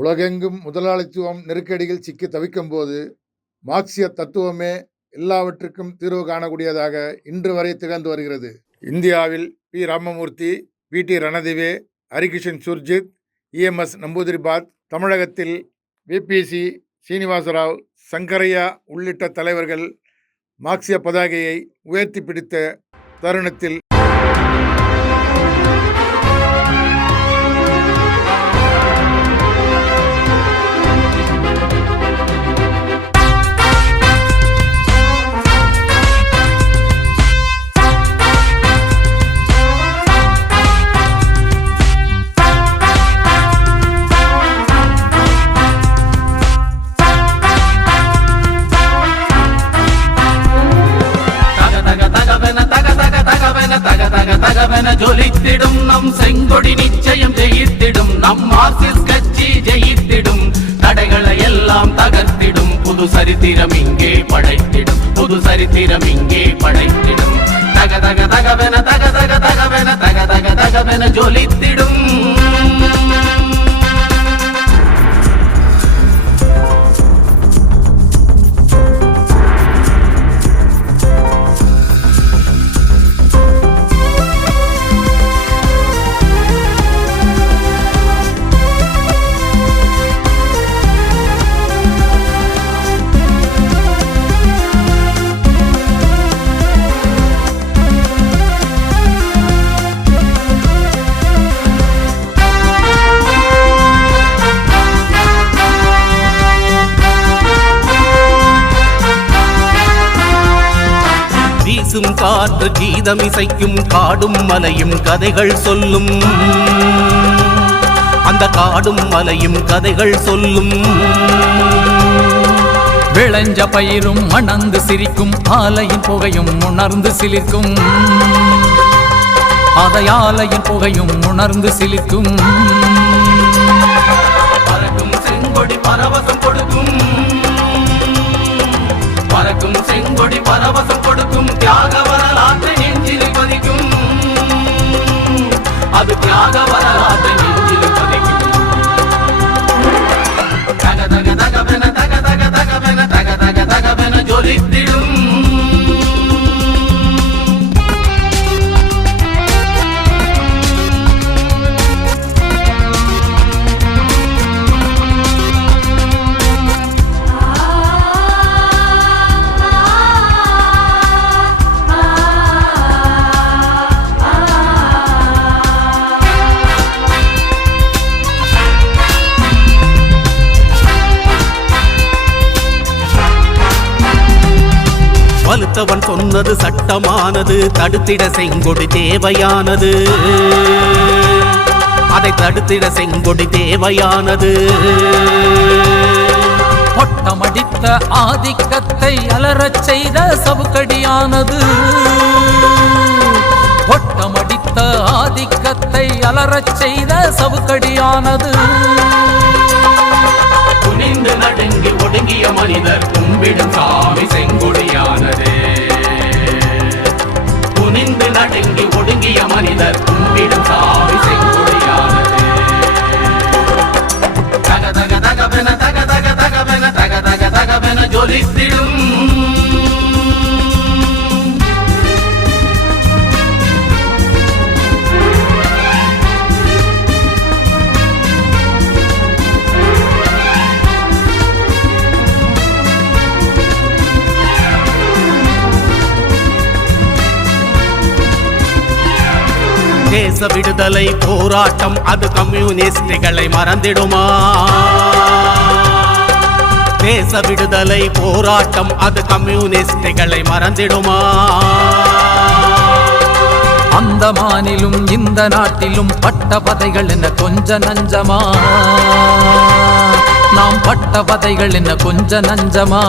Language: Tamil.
உலகெங்கும் முதலாளித்துவம் நெருக்கடியில் சிக்கி தவிக்கும் போது மார்க்சிய தத்துவமே எல்லாவற்றுக்கும் தீர்வு காணக்கூடியதாக இன்று வரை திகழ்ந்து வருகிறது. இந்தியாவில் பி. ராமமூர்த்தி, வி.டி. ரணதிவே, ஹரிகிருஷ்ணன் சுர்ஜித், இ.எம்.எஸ். நம்பூதிரிபாத், தமிழகத்தில் வி.பி.சி. சீனிவாசராவ், சங்கரையா உள்ளிட்ட தலைவர்கள் மார்க்சிய பதாகையை உயர்த்தி பிடித்த தருணத்தில் ஜொலித்திடும் நம் செங்கொடி நிச்சயம் ஜெயித்திடும், நம் மார்க்சிஸ்ட் கட்சி ஜெயித்திடும், தடைகளை எல்லாம் தகர்த்திடும், புது சரித்திரம் இங்கே படைத்திடும், புது சரித்திரம் இங்கே படைத்திடும். தக தக தகவென தக தக தகவென தக தக தகவென ஜொலித்திடும். வீசும் காற்று கீதம் இசைக்கும், காடும் மலையும் கதைகள் சொல்லும், அந்த காடும் மலையும் கதைகள் சொல்லும். விளைஞ்ச பயிரும் மணந்து சிரிக்கும், ஆலையின் புகையும் உணர்ந்து சிலிர்க்கும், அதை ஆலையின் புகையும் உணர்ந்து சிலிர்க்கும். பறக்கும் செங்கொடி பரவசம் கொடுக்கும், பறக்கும் செங்கொடி பரவசம் கொடுக்கும், தியாக வரலாற்றை நெஞ்சில் பதிக்கும், அது தியாக வரலாற்றை நெஞ்சில் பதிக்கும். தக தக தகவென தக தக தகவென தக தக தகவென ஜொலித்திடும். வலுத்தவன் சொன்னது சட்டமானது, தடுத்திட செங்கொடி தேவையானது, அதை தடுத்திட செங்கொடி தேவையானது. ஒட்டமடித்த ஆதிக்கத்தை அலறச் செய்த சவுக்கடியானது, ஒட்டமடித்த ஆதிக்கத்தை அலறச் செய்த சவுக்கடியானது. குனிந்து நடுங்கி ஒடுங்கிய மனிதர் கும்பிடும் சாமி செங்கொடியானது, குனிந்து நடுங்கி ஒடுங்கிய மனிதர் கும்பிடும் சாமி செங்கொடியானது. தக தக தகவென தக தக தகவென தக தக தகவென ஜொலித்திடும். தேச விடுதலை போராட்டம் அது கம்யூனிஸ்டுகளை மறந்திடுமா? தேச விடுதலை போராட்டம் அது கம்யூனிஸ்டுகளை மறந்திடுமா? அந்த மாநிலும் இந்த நாட்டிலும் பட்ட பதைகள் என்ன கொஞ்ச நஞ்சமா? நாம் பட்ட பதைகள் என்ன கொஞ்ச நஞ்சமா?